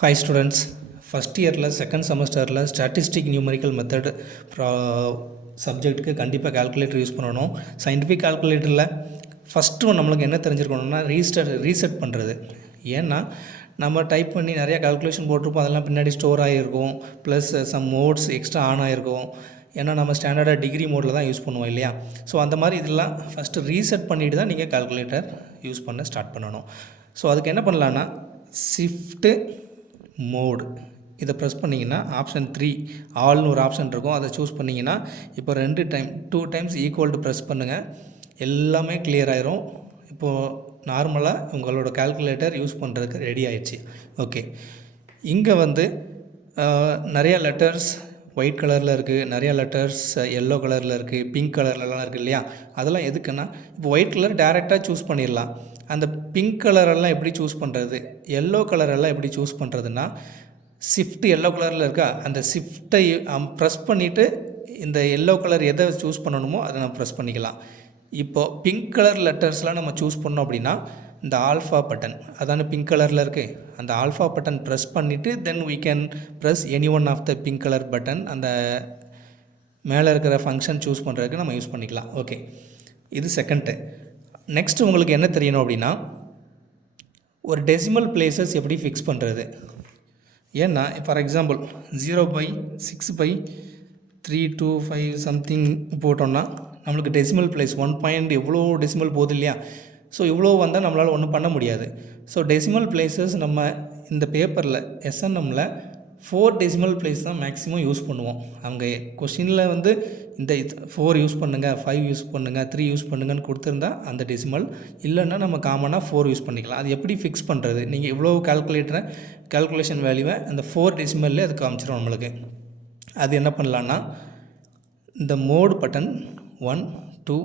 Hi students, first year second semester statistic numerical method சப்ஜெக்ட்டுக்கு கண்டிப்பாக calculator use பண்ணணும். Scientific கால்குலேட்டரில் first நம்மளுக்கு என்ன தெரிஞ்சிருக்கணும்னா ரீசெட் பண்ணுறது. ஏன்னா நம்ம டைப் பண்ணி நிறையா கால்குலேஷன் போட்டிருப்போம், அதெல்லாம் பின்னாடி ஸ்டோர் ஆகிருக்கும். Plus some mods extra on ஆகிருக்கும். ஏன்னா நம்ம ஸ்டாண்டர்டாக டிகிரி மோடில் தான் யூஸ் பண்ணுவோம் இல்லையா. ஸோ அந்த மாதிரி இதெல்லாம் ஃபஸ்ட்டு ரீசெட் பண்ணிவிட்டு தான் நீங்கள் கால்குலேட்டர் யூஸ் பண்ண ஸ்டார்ட் பண்ணணும். ஸோ அதுக்கு என்ன பண்ணலான்னா ஷிஃப்ட்டு மோடு இதை ப்ரெஸ் பண்ணிங்கன்னா ஆப்ஷன் 3 ஆல்னு ஒரு ஆப்ஷன் இருக்கும், அதை சூஸ் பண்ணிங்கன்னா இப்போ 2 டைம்ஸ் ஈக்குவல் டு ப்ரெஸ் பண்ணுங்கள், எல்லாமே கிளியர் ஆயிரும். இப்போது நார்மலாக உங்களோட கால்குலேட்டர் யூஸ் பண்ணுறதுக்கு ரெடி ஆயிடுச்சு. ஓகே, இங்கே நிறையா லெட்டர்ஸ் ஒயிட் கலரில் இருக்குது, நிறையா லெட்டர்ஸ் எல்லோ கலரில் இருக்குது, பிங்க் கலர்லலாம் இருக்குது இல்லையா. அதெல்லாம் எதுக்குன்னா இப்போ ஒயிட் கலர் டேரெக்டாக சூஸ் பண்ணிடலாம். அந்த பிங்க் கலரெல்லாம் எப்படி சூஸ் பண்ணுறது, எல்லோ கலரெல்லாம் எப்படி சூஸ் பண்ணுறதுன்னா ஷிஃப்ட் எல்லோ கலரில் இருக்கா, அந்த ஷிஃப்ட்டை ப்ரெஸ் பண்ணிவிட்டு இந்த எல்லோ கலர் எதை சூஸ் பண்ணணுமோ அதை நம்ம ப்ரெஸ் பண்ணிக்கலாம். இப்போது பிங்க் கலர் லெட்டர்ஸ்லாம் நம்ம சூஸ் பண்ணோம் அப்படின்னா இந்த ஆல்ஃபா பட்டன், அதான பிங்க் கலரில் இருக்குது, அந்த ஆல்ஃபா பட்டன் ப்ரெஸ் பண்ணிவிட்டு then we can press any one of the pink colour button. அந்த மேலே இருக்கிற ஃபங்க்ஷன் சூஸ் பண்ணுறதுக்கு நம்ம யூஸ் பண்ணிக்கலாம். ஓகே, இது செகண்டு. நெக்ஸ்ட் உங்களுக்கு என்ன தெரியணும் அப்படின்னா ஒரு டெசிமல் பிளேசஸ் எப்படி ஃபிக்ஸ் பண்ணுறது. ஏன்னா ஃபார் எக்ஸாம்பிள் 0/6/325 சம்திங் போட்டோம்னா நம்மளுக்கு டெசிமல் பிளேஸ் 1 பாயிண்ட் எவ்வளோ டெசிமல் போகுது இல்லையா. ஸோ இவ்வளோ வந்தால் நம்மளால் ஒன்றும் பண்ண முடியாது. ஸோ டெசிமல் பிளேசஸ் நம்ம இந்த பேப்பரில் எஸ்என்எம்மில் 4 டெசிமல் பிளேஸ் தான் மேக்ஸிமம் யூஸ் பண்ணுவோம். அவங்க கொஷினில் இந்த 4 யூஸ் பண்ணுங்கள், 5 யூஸ் பண்ணுங்கள், 3 யூஸ் பண்ணுங்கன்னு கொடுத்துருந்தா அந்த டெசிமல், இல்லைன்னா நம்ம காமனாக 4 யூஸ் பண்ணிக்கலாம். அது எப்படி ஃபிக்ஸ் பண்ணுறது, நீங்கள் இவ்வளோ கால்குலேஷன் வேல்யூவை அந்த 4 டெசிமல்லே அது காமிச்சிடும் நம்மளுக்கு. அது என்ன பண்ணலான்னா இந்த மோடு பட்டன் 1 2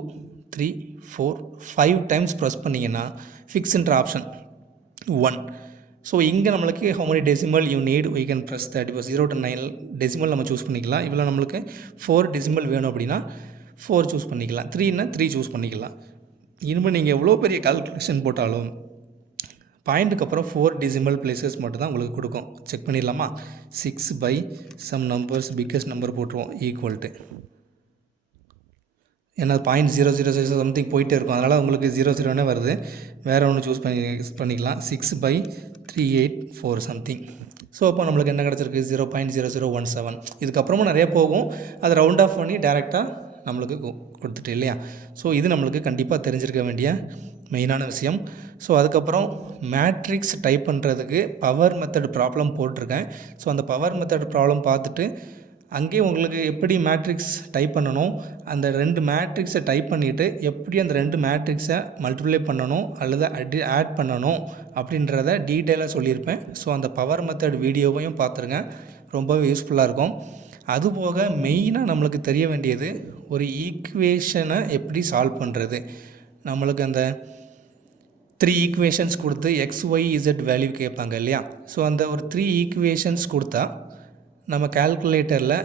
3 4 5 டைம்ஸ் ப்ரெஸ் பண்ணிங்கன்னா ஃபிக்ஸ்ன்ற ஆப்ஷன் 1. ஸோ இங்கே நம்மளுக்கு how many decimal you need we can press that. இப்போ 0 to 9 டெசிமல் நம்ம சூஸ் பண்ணிக்கலாம். இவ்வளோ நம்மளுக்கு 4 டெசிமல் வேணும் அப்படின்னா 4 சூஸ் பண்ணிக்கலாம், 3னா 3 சூஸ் பண்ணிக்கலாம். இனிமேல் நீங்கள் எவ்வளோ பெரிய கால்குலேஷன் போட்டாலும் பாயிண்ட்டுக்கு அப்புறம் 4 டெசிமல் பிளேசஸ் மட்டும் தான் உங்களுக்கு கொடுக்கும். செக் பண்ணிடலாமா. 6 சம் நம்பர்ஸ் பிக்கஸ்ட் நம்பர் போட்டுருவோம் ஈக்குவல் டு, ஏன்னா 0.006 சம்திங் போயிட்டே இருக்கும், அதனால் உங்களுக்கு 00 வருது. வேறு ஒன்று சூஸ் பண்ணிக்கலாம். 6/384 சம்திங். ஸோ அப்போ நம்மளுக்கு என்ன கிடச்சிருக்கு 0.0017. இதுக்கப்புறமும் நிறைய போகும், அதை ரவுண்ட் ஆஃப் பண்ணி டேரெக்டாக நம்மளுக்கு கொடுத்துட்டு இல்லையா. ஸோ இது நம்மளுக்கு கண்டிப்பாக தெரிஞ்சிருக்க வேண்டிய மெயினான விஷயம். ஸோ அதுக்கப்புறம் மேட்ரிக்ஸ் டைப் பண்ணுறதுக்கு பவர் மெத்தட் ப்ராப்ளம் போட்டிருக்கேன். ஸோ அந்த பவர் மெத்தட் ப்ராப்ளம் பார்த்துட்டு அங்கேயே உங்களுக்கு எப்படி மேட்ரிக்ஸ் டைப் பண்ணணும், அந்த 2 மேட்ரிக்ஸை டைப் பண்ணிவிட்டு எப்படி அந்த 2 மேட்ரிக்ஸை மல்டிப்ளை பண்ணணும் அல்லது ஆட் பண்ணணும் அப்படின்றத டீட்டெயிலாக சொல்லியிருப்பேன். ஸோ அந்த பவர் மெத்தட் வீடியோவையும் பார்த்துருங்க, ரொம்பவே யூஸ்ஃபுல்லாக இருக்கும். அதுபோக மெயினாக நம்மளுக்கு தெரிய வேண்டியது ஒரு ஈக்குவேஷனை எப்படி சால்வ் பண்ணுறது. நம்மளுக்கு அந்த 3 ஈக்குவேஷன்ஸ் கொடுத்து XYZ வேல்யூ கேட்பாங்க இல்லையா. ஸோ அந்த ஒரு 3 ஈக்குவேஷன்ஸ் கொடுத்தா நம்ம கால்குலேட்டரில்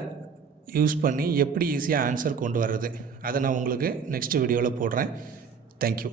யூஸ் பண்ணி எப்படி ஈஸியாக ஆன்சர் கொண்டு வர்றது, அதை நான் உங்களுக்கு நெக்ஸ்ட் வீடியோவில் போடுறேன். தேங்க்யூ.